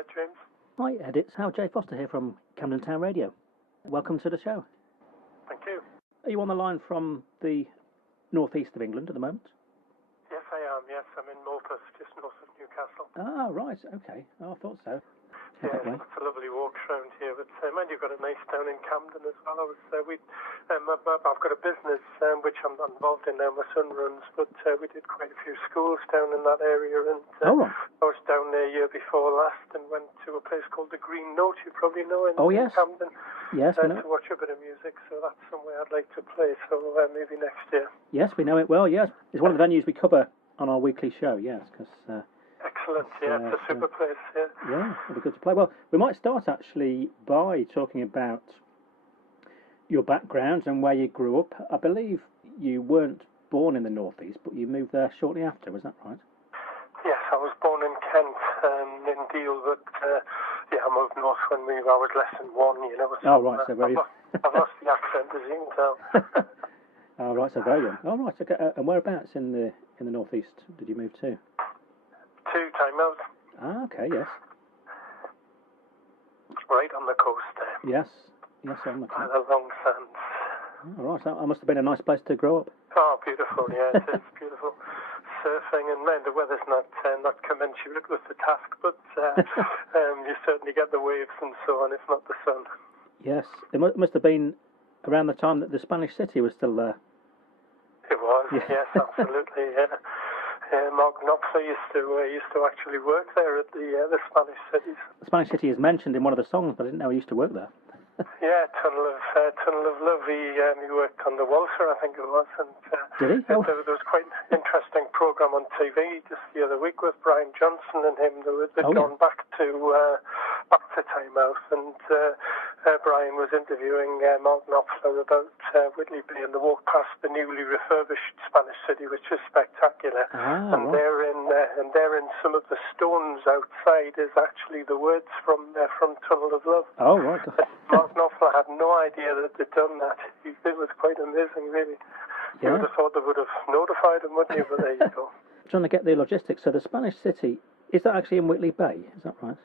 Ed James. Hi Ed, it's Howard J. Foster here from Camden Town Radio. Welcome to the show. Thank you. Are you on the line from the northeast of England at the moment? Yes, I am. Yes, I'm in Morpeth, just north of Newcastle. Ah, right. Okay. Oh, I thought so. Yeah, it's a lovely walk around here. But mind you've got a nice town in Camden as well. I've got a business which I'm not involved in now. My son runs, but we did quite a few schools down in that area. And right. I was down there year before last and went to a place called the Green Note. You probably know in yes. Camden. Yes, we know. To watch a bit of music. So that's somewhere I'd like to play. So maybe next year. Yes, we know it well. Yes, it's one of the venues we cover on our weekly show. Yes, because. Excellent, yeah, it's a super place, yeah. Yeah, it'll be good to play. Well, we might start actually by talking about your background and where you grew up. I believe you weren't born in the northeast, but you moved there shortly after, was that right? Yes, I was born in Kent, in Deal, but I moved north when I was less than one, you know. So, oh, right, so very... I've lost the accent, as you can tell. Oh, right, so very young. Oh, right, okay. And whereabouts in the northeast did you move to? To Tynemouth. Ah, okay, yes. Right on the coast there. Yes, on the coast. By the long sands. Oh, right, so that must have been a nice place to grow up. Oh, beautiful, yeah, it is beautiful. Surfing, and the weather's not commensurate with the task, but you certainly get the waves and so on, if not the sun. Yes, it must have been around the time that the Spanish city was still there. It was, yes, absolutely, yeah. Mark Knopfler used to actually work there at the Spanish cities. The Spanish city is mentioned in one of the songs, but I didn't know he used to work there. Yeah, Tunnel of Love. He worked on the Walser, I think it was, and did he? Oh. There was quite an interesting program on TV just the other week with Brian Johnson and him. They'd gone back to Tynemouth, and Brian was interviewing Mark Knopfler about Whitley Bay and the walk past the newly refurbished Spanish city, which is spectacular. Right. There in some of the stones outside is actually the words from Tunnel of Love. Oh, right. Mark Knopfler had no idea that they'd done that. It was quite amazing, really. Yeah. You would have thought they would have notified him, wouldn't you? But there you go. Trying to get the logistics. So the Spanish city, is that actually in Whitley Bay? Is that right?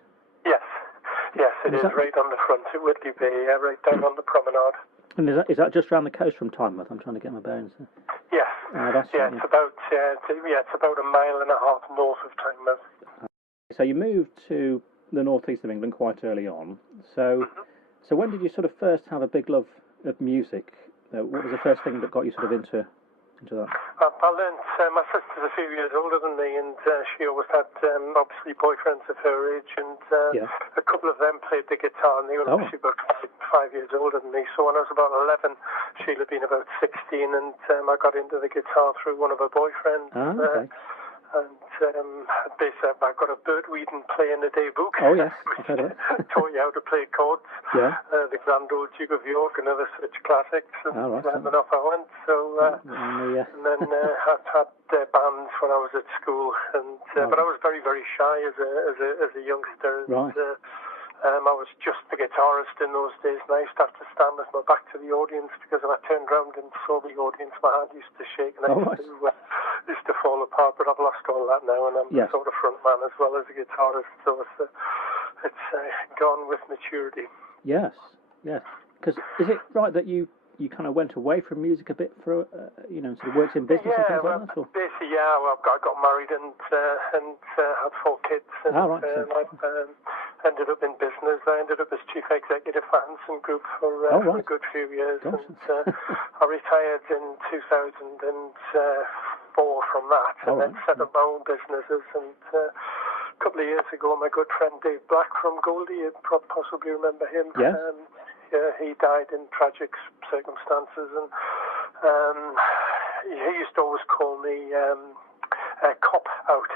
Yes, it is right on the front at Whitley Bay, right down on the promenade. And is that just around the coast from Tynemouth? I'm trying to get my bearings there. Yes. It's about a mile and a half north of Tynemouth. So you moved to the northeast of England quite early on. So when did you sort of first have a big love of music? What was the first thing that got you sort of into that? I learned, my sister's a few years older than me, and she always had, obviously, boyfriends of her age, and a couple of them played the guitar, and they were actually about 5 years older than me. So when I was about 11, she'd have been about 16, and I got into the guitar through one of her boyfriends. Okay. And basically, I got a Birdweed and Play in a Day book. Oh, yes, I've heard of it. Taught you how to play chords. Yeah. The Grand Old Duke of York and other such classics. And then off I went. So, and then I had bands when I was at school. And but I was very, very shy as a youngster. Right. I was just the guitarist in those days, and I used to have to stand with my back to the audience because if I turned around and saw the audience, my hand used to shake and I used to fall apart. But I've lost all that now, and I'm sort of front man as well as a guitarist, so it's gone with maturity. Yes. Because is it right that you kind of went away from music a bit for sort of worked in business and things like that? Or? Basically, I got married and had 4 kids, and I ended up in business. I ended up as chief executive for Hanson Group for a good few years, and I retired in 2004 from that, and then set up my own businesses. And a couple of years ago, my good friend Dave Black from Geordie, you possibly remember him. Yes. He died in tragic circumstances, and he used to always call me Cop Out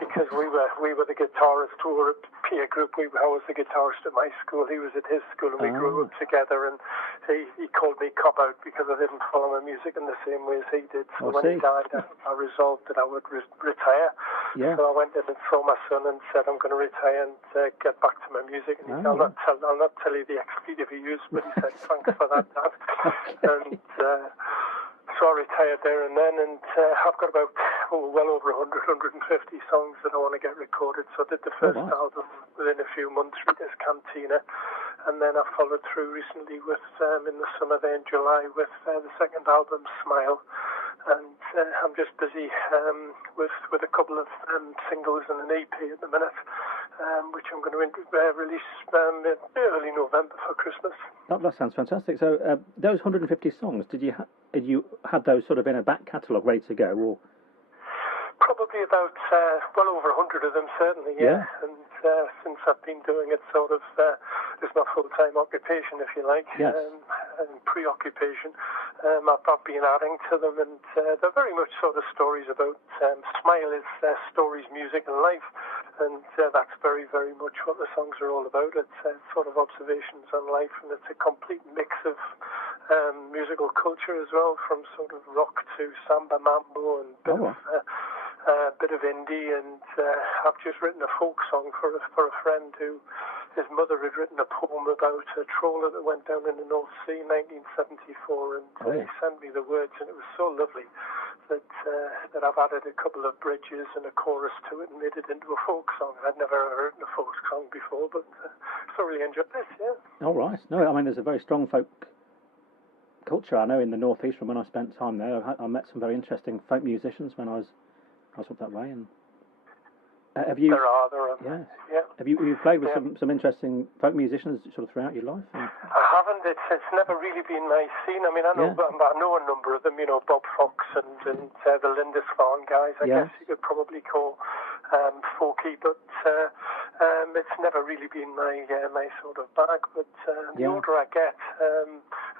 because we were the guitarists who were a peer group. I was the guitarist at my school, he was at his school, and we grew up together, and he called me Cop Out because I didn't follow my music in the same way as he did. So when he died, I resolved that I would retire. Yeah. So I went in and saw my son and said, I'm going to retire and get back to my music. And he said, I'll not tell you the expletive he used, but he said, thanks for that, Dad. And so I retired there and then, and I've got about well over 100, 150 songs that I want to get recorded. So I did the first album within a few months, Rita's Cantina, and then I followed through recently with, in the summer there in July, with the second album, Smile. And I'm just busy with a couple of singles and an EP at the minute, which I'm going to release early November for Christmas. That sounds fantastic. So those 150 songs, did you had those sort of in a back catalogue ready to go, or? Probably about well over 100 of them, certainly, yeah. And since I've been doing it sort of as my full-time occupation, if you like, yes. And preoccupation, I've been adding to them, and they're very much sort of stories about Smile is stories, music, and life, and that's very, very much what the songs are all about. It's sort of observations on life, and it's a complete mix of musical culture as well, from sort of rock to samba, mambo, and bit of indie, and I've just written a folk song for a friend who, his mother had written a poem about a trawler that went down in the North Sea in 1974, and he sent me the words, and it was so lovely that I've added a couple of bridges and a chorus to it and made it into a folk song. I'd never ever written a folk song before, but thoroughly enjoyed this, yeah. All right. No, I mean, there's a very strong folk culture, I know, in the North East. From when I spent time there, I met some very interesting folk musicians when I was up that way. And have you? There are. Yeah. Have you played with some interesting folk musicians sort of throughout your life? I haven't. It's never really been my scene. I mean, I know a number of them. You know, Bob Fox and the Lindisfarne guys. I guess you could probably call folky, but it's never really been my sort of bag. But the older I get,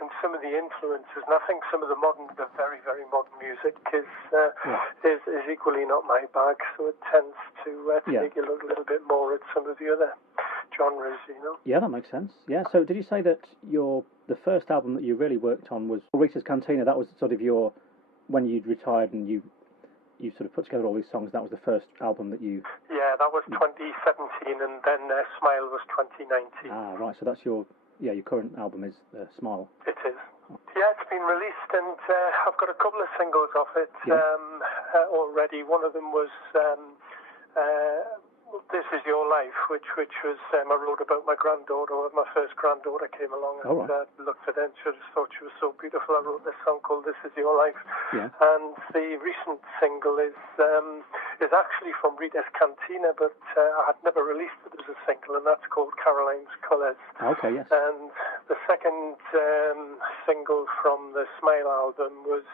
and some of the influences, and I think some of the very, very modern music is equally not my bag. So it tends to take you a little bit more at some of the other genres, you know. Yeah, that makes sense. Yeah. So did you say that the first album that you really worked on was Rita's Cantina? That was sort of when you'd retired and you sort of put together all these songs. That was the first album that you. Yeah, that was 2017, and then Smile was 2019. Ah, right. So that's your current album is Smile. It is. Yeah, it's been released, and I've got a couple of singles off it already. One of them was This Is Your Life, which was I wrote about my granddaughter. When my first granddaughter came along, and looked at her and just thought she was so beautiful. I wrote this song called This Is Your Life. Yeah. And the recent single is actually from Rita's Cantina, but I had never released it as a single, and that's called Caroline's Colours. Okay, yes. And the second single from the Smile album was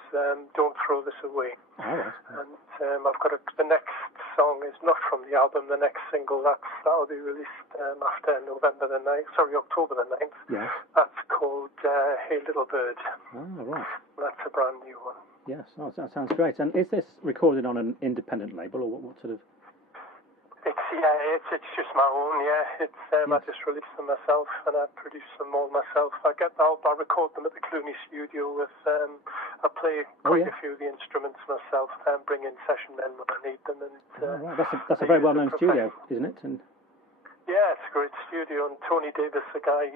Don't Throw This Away. All right. And I've got the next song is not from the album. The next single that'll be released after October the 9th. Yeah. That's called Hey Little Bird. Oh, right. That's a brand new one. Yes, that sounds great. And is this recorded on an independent label, or what sort of? It's just my own. Yeah, it's I just release them myself, and I produce them all myself. I record them at the Clooney studio with. I play quite a few of the instruments myself, and bring in session men when I need them. And right. That's a very well-known studio, isn't it? And yeah, it's a great studio. And Tony Davis, the guy,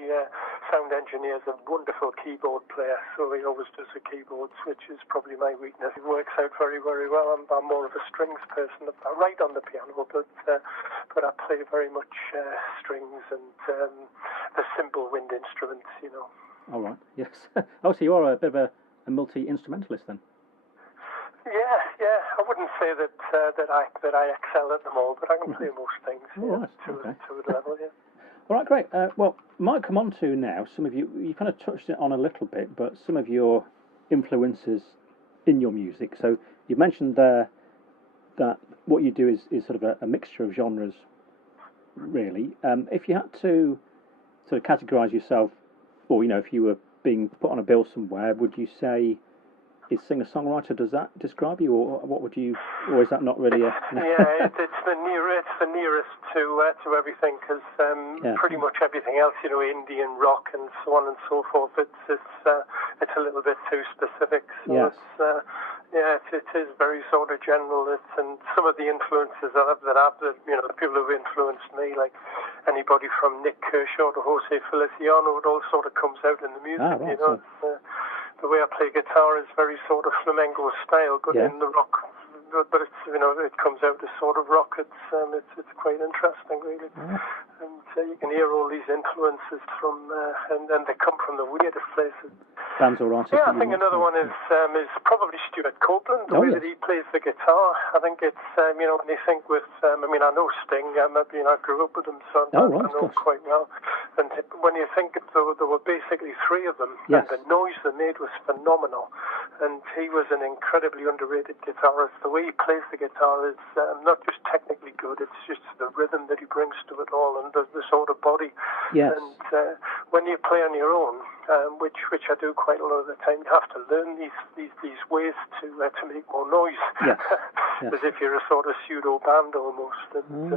sound engineer, is a wonderful keyboard player. So he always does the keyboards, which is probably my weakness. It works out very, very well. I'm more of a strings person. I write on the piano, but I play very much strings and the simple wind instruments, you know. All right. Yes. So you are a bit of a multi-instrumentalist then. Yeah. I wouldn't say that I excel at them all, but I can play most things to a level. Yeah. All right, great. Well, might come on to now some of you kind of touched it on a little bit, but some of your influences in your music. So you mentioned there that what you do is sort of a mixture of genres, really. If you had to sort of categorise yourself, or if you were being put on a bill somewhere, would you say is singer-songwriter? Does that describe you, or what would you, or is that not really a? Yeah, it's the nearest to everything, because pretty much everything else, indie and rock and so on and so forth. It's a little bit too specific. So it is very sort of general. And some of the influences that the people who've influenced me, like anybody from Nick Kershaw to Jose Feliciano, it all sort of comes out in the music. The way I play guitar is very sort of flamenco style, but in the rock but it's, it comes out as sort of rock. It's quite interesting, really. And you can hear all these influences from, and they come from the weirdest places. Bands or artists. Yeah, I think another one is probably Stuart Copeland, the way that he plays the guitar. I think it's, when you think with, I know Sting, I grew up with them, so I know quite well. And when you think there were basically three of them, and the noise they made was phenomenal. And he was an incredibly underrated guitarist. The way he plays the guitar is not just technically good, it's just the rhythm that he brings to it all, and the sort of body. Yes. And when you play on your own, which I do quite a lot of the time, you have to learn these ways to make more noise, as if you're a sort of pseudo band almost. And,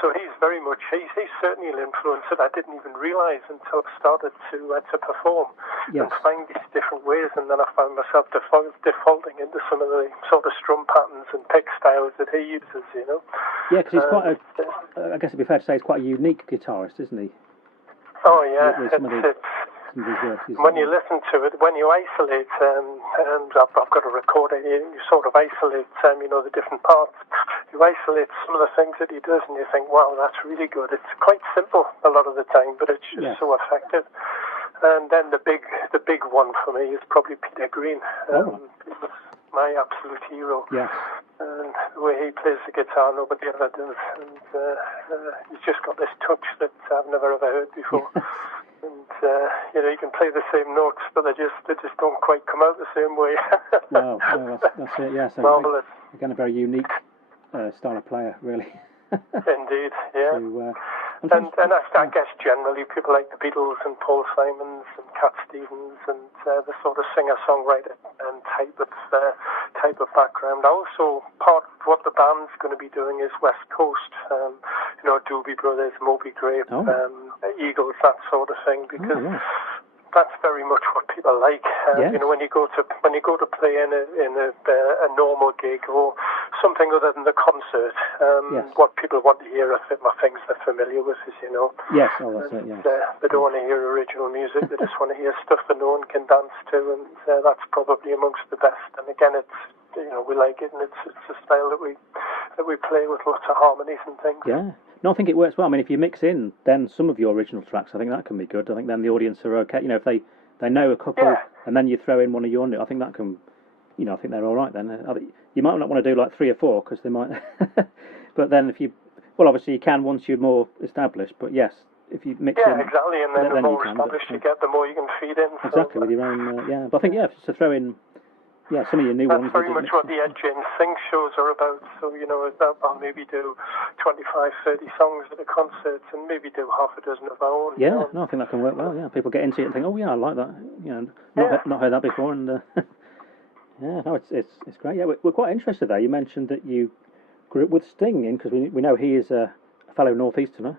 so he's very much he's certainly an influence that I didn't even realise until I started to perform and find these different ways, and then I found myself defaulting into some of the sort of strum patterns and pick styles that he uses. Yeah, because he's quite I guess it'd be fair to say he's quite a unique guitarist, isn't he? Oh yeah, when you listen to it, when you isolate, and I've got a recorder here, you sort of isolate, the different parts. You isolate some of the things that he does, and you think, wow, that's really good. It's quite simple a lot of the time, but it's just so effective. And then the big one for me is probably Peter Green. My absolute hero. Yeah. And the way he plays the guitar, nobody ever does. And he's just got this touch that I've never ever heard before. And you can play the same notes, but they just don't quite come out the same way. no, that's it. Yeah, so marvelous. Again, a very unique style of player, really. Indeed, yeah. And I guess generally people like the Beatles and Paul Simons and Cat Stevens and the sort of singer-songwriter and type of background. Also, part of what the band's going to be doing is West Coast. Doobie Brothers, Moby Grape, Eagles, that sort of thing, because that's very much what people like. When you go to play in a normal gig or something other than the concert, what people want to hear are things they're familiar with, as you know. Yes, that's it. Yeah. They don't want to hear original music. They just want to hear stuff that no one can dance to, and that's probably amongst the best. And again, it's we like it, and it's a style that we play with lots of harmonies and things. Yeah. No, I think it works well. I mean, if you mix in then some of your original tracks, I think that can be good. I think then the audience are okay. If they know a couple, and then you throw in one of your own, I think that can, I think they're all right then. You might not want to do like 3 or 4 because they might. But then obviously you can once you're more established. But yes, if you mix in, exactly, and then the more established you get, the more you can feed in. Exactly, with your own. But I think to throw in. Yeah, some of your new ones. That's very much what the Ed James Sing shows are about. So, I'll maybe do 25, 30 songs at a concert and maybe do half a dozen of our own. Yeah, no, I think that can work well. Yeah, people get into it and think, oh yeah, I like that. Not heard that before, and it's great. Yeah, we're quite interested there. You mentioned that you grew up with Sting, because we know he is a fellow northeasterner.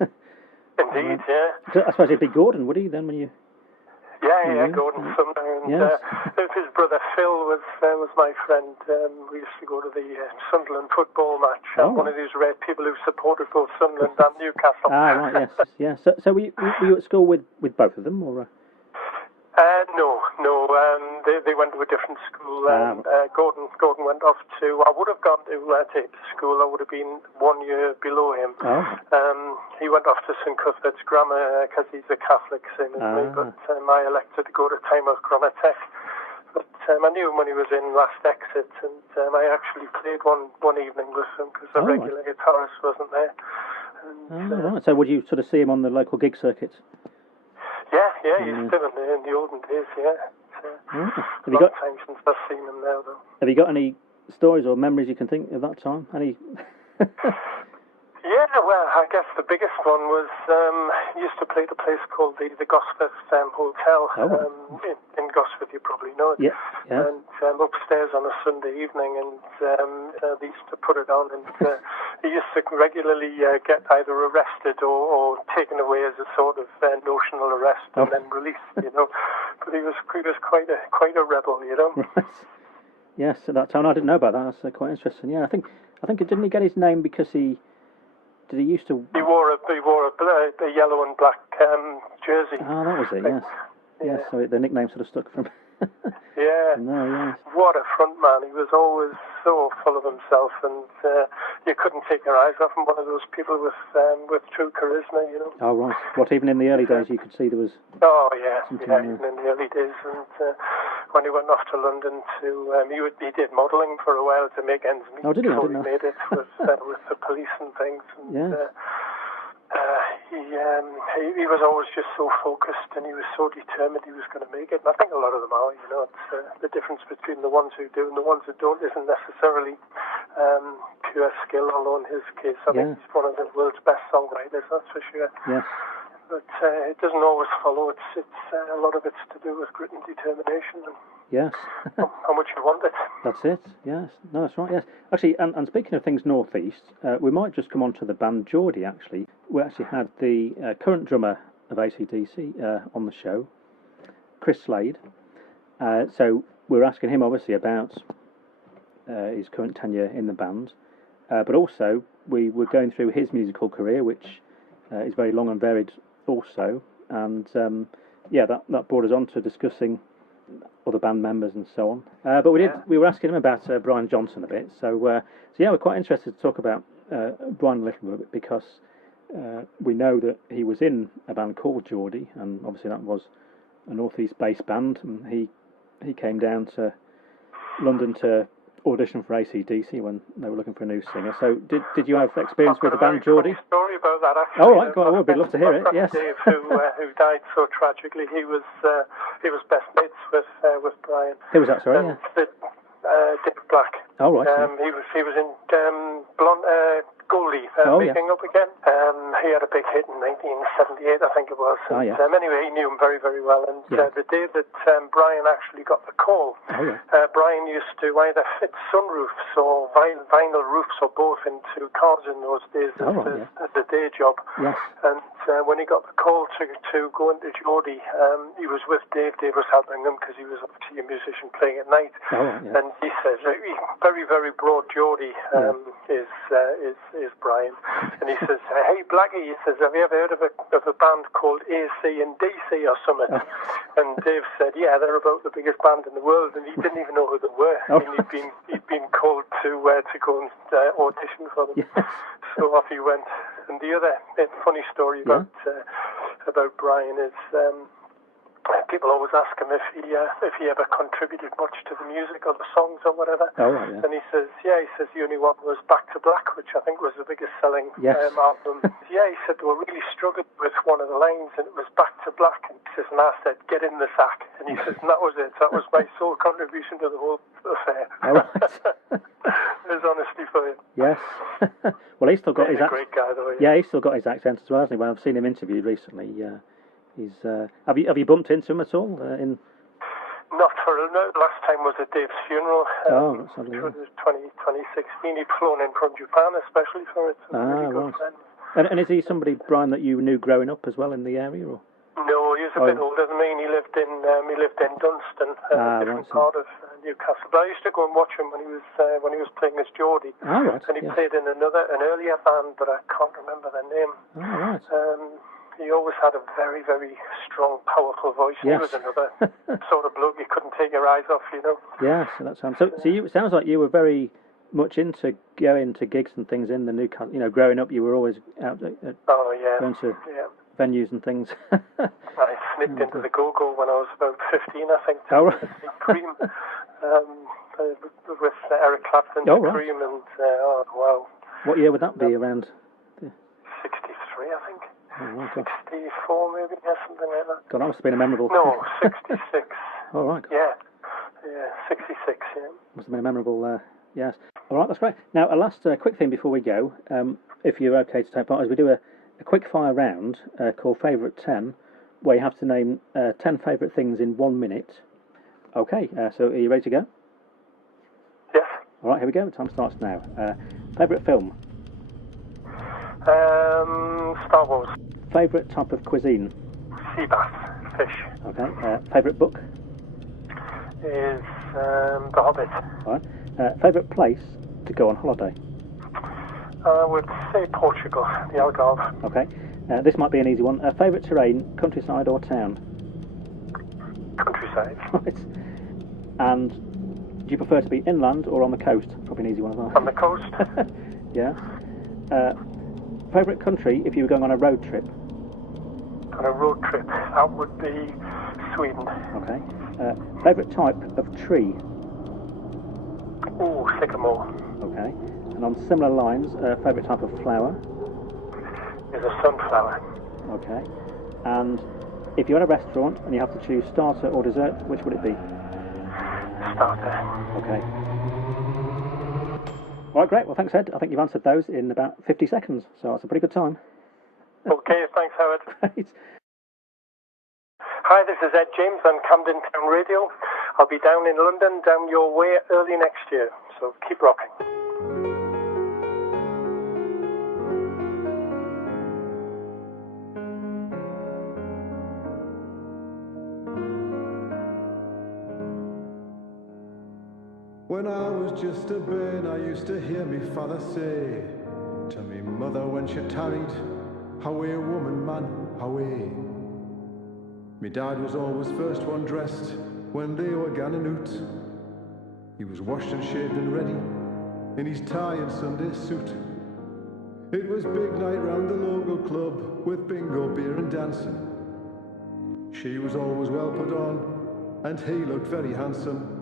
Indeed, yeah. I suppose he'd be Gordon, would he then when you? Yeah, Gordon Sumner, and his brother Phil was my friend. We used to go to the Sunderland football match. One of these rare people who supported both Sunderland and Newcastle. Right, yes. So were you at school with both of them, or? No. They went to a different school. Gordon went off to. I would have gone to his school. I would have been 1 year below him. He went off to St Cuthbert's Grammar because he's a Catholic, same as me. But I elected to go to Tynemouth Grammar Tech. But I knew him when he was in Last Exit, and I actually played one evening with him because the regular guitarist wasn't there. And, right. So would you sort of see him on the local gig circuits? Yeah, he's still in the olden days, a long time since I've seen him now, though. Have you got any stories or memories you can think of that time? Any? Yeah, well, I guess the biggest one was he used to play at a place called the Gosforth Hotel in Gosforth, you probably know it. Yeah. And upstairs on a Sunday evening, and they used to put it on, and he used to regularly get either arrested or taken away as a sort of notional arrest and then released, But he was quite a rebel, Right. Yes, at that time I didn't know about that. That's quite interesting. Yeah, I think didn't he get his name because he used to? He wore a yellow and black jersey. That was it. Yes. Yes. So the nickname sort of stuck from. Yeah. No, yes. What a front man. He was always so full of himself, and you couldn't take your eyes off him. One of those people with true charisma, you know. Oh, right. What, even in the early days you could see there was... Oh, yeah. Something, Yeah, even in the early days. And when he went off to London to... he did modelling for a while to make ends meet. Oh, did he? Before he made it with the police and things. And, yeah. He was always just so focused, and he was so determined he was going to make it. And I think a lot of them are, you know. It's the difference between the ones who do and the ones who don't isn't necessarily pure skill, although in his case I think he's one of the world's best songwriters, that's for sure. Yes. But it doesn't always follow. It's a lot of it's to do with grit and determination. And yes. how much you want it. That's it. Yes. No, that's right. Yes. Actually, and speaking of things northeast, we might just come on to the band Geordie. Actually, we actually had the current drummer of AC/DC on the show, Chris Slade. So we were asking him obviously about his current tenure in the band, but also we were going through his musical career, which is very long and varied also, and that brought us on to discussing other band members and so on. But we were asking him about Brian Johnson a bit. So we're quite interested to talk about Brian a little bit, because we know that he was in a band called Geordie, and obviously that was a northeast-based band, and he came down to London to audition for AC/DC when they were looking for a new singer. So did you have experience with the band Geordie? Story about that, actually. Oh, right, well, we'd love to hear it. Yes. Dave, who died so tragically, he was best mates with Brian. Who was that? Sorry. Dave Black. Oh, right. He was in Goldie, making up again. He had a big hit in 1978, I think it was. And, anyway, he knew him very, very well. And the day that Brian actually got the call, Brian used to either fit sunroofs or vinyl roofs or both into cars in those days as a day job. Yes. And when he got the call to go into Geordie, he was with Dave. Dave was helping him because he was obviously a musician playing at night. And he says, very, very broad Geordie is Brian. And he says, hey, Blackie, he says, have you ever heard of a band called AC and DC or something? And Dave said, yeah, they're about the biggest band in the world. And he didn't even know who they were. I mean, he'd been called to go and audition for them. So off he went. And the other funny story about Brian is people always ask him if he ever contributed much to the music or the songs or whatever. And he says, the only one was Back to Black, which I think was the biggest selling album. He said they were really struggling with one of the lines, and it was Back to Black. And he says, and I said, get in the sack. And he says, and that was it. That was my sole contribution to the whole affair. There's honesty for him. Yes. Well, he's still got his great guy, though. Yeah, he's still got his accent as well, hasn't he? When I've seen him interviewed recently, he's. Have you bumped into him at all? Not for last time was at Dave's funeral. That's lovely. It was 2016. He'd flown in from Japan, especially for it. So really good friend. And is he somebody, Brian, that you knew growing up as well in the area, or? No, he was a bit older than me. And he lived in Dunstan, a different part of Newcastle. But I used to go and watch him when he was playing as Geordie. And he played in an earlier band, but I can't remember their name. He always had a very, very strong, powerful voice. He was another sort of bloke you couldn't take your eyes off, you know. Yes, that sounds. So it sounds like you were very much into going to gigs and things in the Newcastle. You know, growing up, you were always out going to venues and things. I snipped into the Go-Go when I was about 15, I think. Cream, with Eric Clapton, Cream, and wow. What year would that be? Around 63, I think. Oh, 64 maybe, something like that. God, that must have been a memorable... No, 66. All right. Yeah, 66, Must have been a memorable, yes. All right, that's great. Now, a last quick thing before we go, if you're okay to take part, is we do a quick fire round called Favourite 10, where you have to name 10 favourite things in 1 minute. Okay, so are you ready to go? Yes. All right, here we go. Time starts now. Favourite film? Star Wars. Favourite type of cuisine? Sea bass, fish. Okay. Favourite book? Is The Hobbit. All right. Favourite place to go on holiday? I would say Portugal, the Algarve. Okay. This might be an easy one. Favourite terrain, countryside or town? Countryside. Right. And do you prefer to be inland or on the coast? Probably an easy one as well. On the coast. Yeah. Favourite country if you were going on a road trip? On a road trip, that would be Sweden. Okay. Favourite type of tree? Oh, sycamore. Okay. And on similar lines, favourite type of flower? Is a sunflower. Okay. And if you're at a restaurant and you have to choose starter or dessert, which would it be? Starter. Okay. All right, great. Well, thanks, Ed. I think you've answered those in about 50 seconds, so that's a pretty good time. Okay, thanks, Howard. Great. Hi, this is Ed James on Camden Town Radio. I'll be down in London, down your way early next year, so keep rocking. When I was just a bairn, I used to hear me father say to me mother when she tarried, "Away, woman, man, away." Me dad was always first one dressed when they were ganning out. He was washed and shaved and ready in his tie and Sunday suit. It was big night round the local club with bingo, beer and dancing. She was always well put on and he looked very handsome.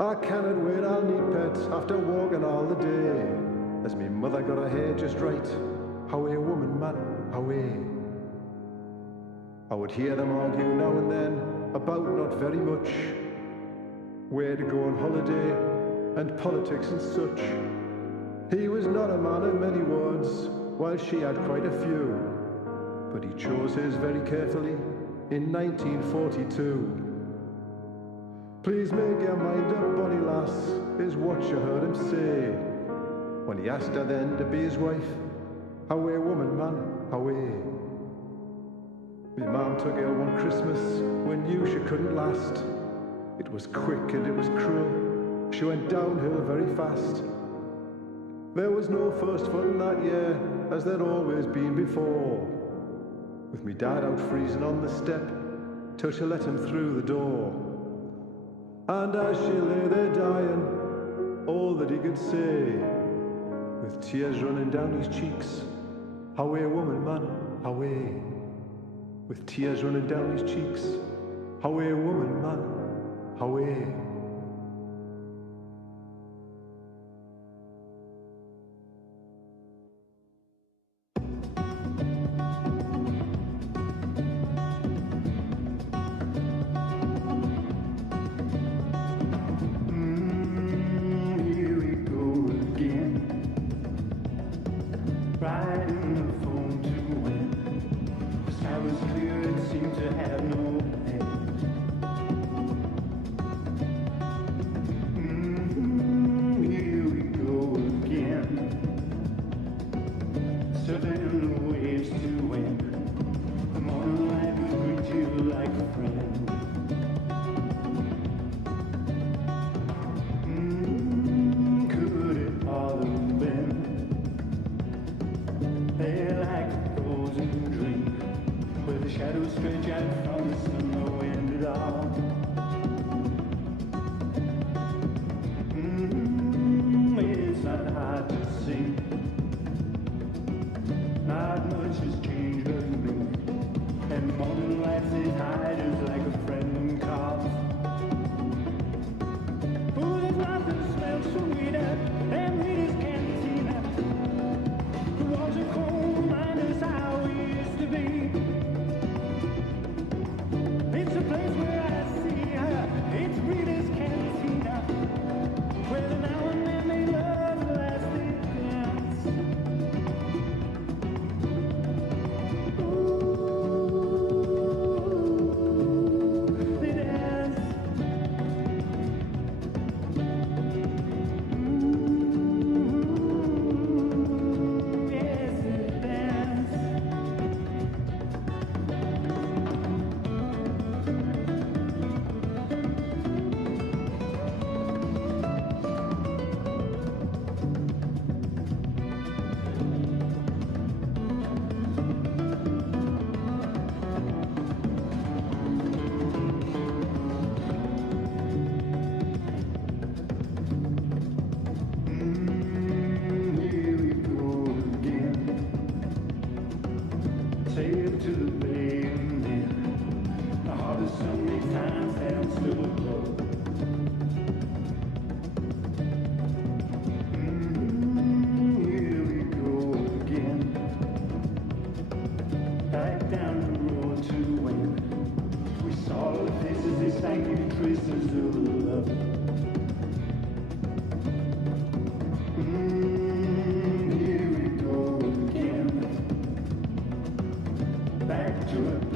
I cannot wait, I'll need pets after walking all the day, as me mother got her hair just right. Away, woman, man, away. I would hear them argue now and then about not very much, where to go on holiday and politics and such. He was not a man of many words, while she had quite a few, but he chose his very carefully in 1942. Please make your mind up, bonny lass, is what you heard him say, when he asked her then to be his wife. Away, woman, man, away. Me mum took ill one Christmas when knew she couldn't last. It was quick and it was cruel, she went downhill very fast. There was no first fun that year, as there'd always been before, with me dad out freezing on the step till she let him through the door. And as she lay there dying, all that he could say, with tears running down his cheeks, away, woman, man, away. With tears running down his cheeks, away, woman, man, away. take it to the pavement. My heart is so many times that I'm still alone. Here we go again. Back down the road to when we saw the faces, they sang you traces of love. Here we go again. Back to a